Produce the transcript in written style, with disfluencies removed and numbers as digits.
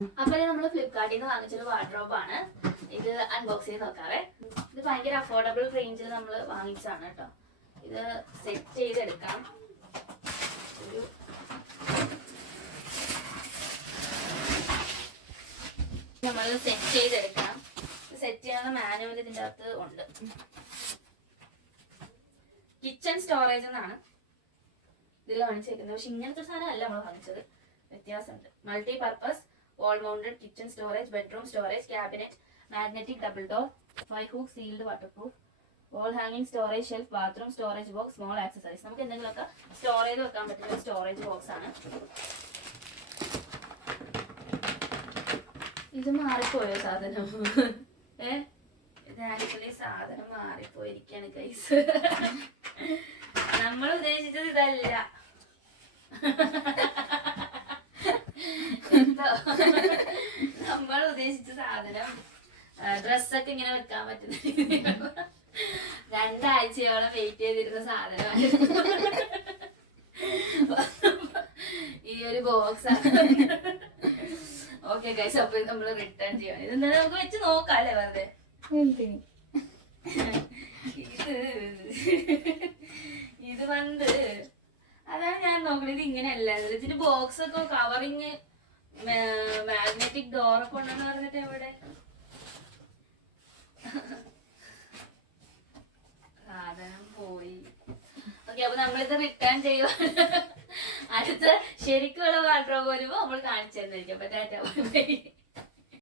അപ്പൊ നമ്മള് ഫ്ലിപ്കാർട്ടിൽ നിന്ന് വാങ്ങിച്ചൊരു വാർഡ്രോബ് ആണ്. ഇത് അൺബോക്സ് ചെയ്ത് നോക്കാവേ. ഇത് ഭയങ്കര അഫോർഡബിൾ റേഞ്ചിൽ നമ്മൾ വാങ്ങിച്ചതാണ് കേട്ടോ. ഇത് സെറ്റ് ചെയ്തെടുക്കാം. നമ്മൾ സെറ്റ് ചെയ്തെടുക്കാം. സെറ്റ് ചെയ്യാനുള്ള മാനുവൽ ഇതിൻ്റെ അകത്ത് ഉണ്ട്. കിച്ചൺ സ്റ്റോറേജ് എന്നാണ് ഇതിൽ വാങ്ങിച്ചേക്കുന്നത്. പക്ഷെ ഇങ്ങനത്തെ സാധനം അല്ല നമ്മൾ വാങ്ങിച്ചത്, വ്യത്യാസമുണ്ട്. Multi purpose wall mounted kitchen storage, bedroom storage, cabinet, magnetic double door, 5 hook sealed waterproof, wall hanging storage shelf, bathroom storage box, small accessories. നമുക്ക് എന്തെങ്കിലുമൊക്കെ സ്റ്റോർ ചെയ്ത് വെക്കാൻ പറ്റുന്ന സ്റ്റോറേജ് ബോക്സ് ആണ്. ഇത് മാറിപ്പോയോ സാധനം? ഇത് ആക്ച്വലി സാധനം മാറിപ്പോയിരിക്കാണ് ഗൈസ്. നമ്മൾ ഉദ്ദേശിച്ചത് ഇതല്ല. നമ്മൾ ഉദ്ദേശിച്ച സാധനം ഡ്രസ്സൊക്കെ ഇങ്ങനെ വെക്കാൻ പറ്റുന്ന 2 ആഴ്ചയോളം വെയിറ്റ് ചെയ്തിരുന്ന സാധനമാണ് ഈ ഒരു ബോക്സ് ആണ്. ഓക്കെ ഗൈസ്, അപ്പൊ ഇത് നമ്മൾ റിട്ടേൺ ചെയ്യണം. ഇതെന്താ നമുക്ക് വെച്ച് നോക്കാം അല്ലേ വെറുതെ. ഇത് വന്ന് അതാണ് ഞാൻ നോക്കണത്. ഇത് ഇങ്ങനെയല്ല, ഇതിന്റെ ബോക്സ് ഒക്കെ കവറിങ് മാഗ്നറ്റിക് ഡോറൊക്കെ ഉണ്ടെന്ന് പറഞ്ഞിട്ട് എവിടെ സാധനം പോയി. ഓക്കെ, അപ്പൊ നമ്മളിത് റിട്ടേൺ ചെയ്യുവാണ്. അടുത്ത ശരിക്കുള്ള വാർഡ്രോബ് വരുമ്പോ നമ്മൾ കാണിച്ചു തന്നിരിക്കും. അപ്പൊ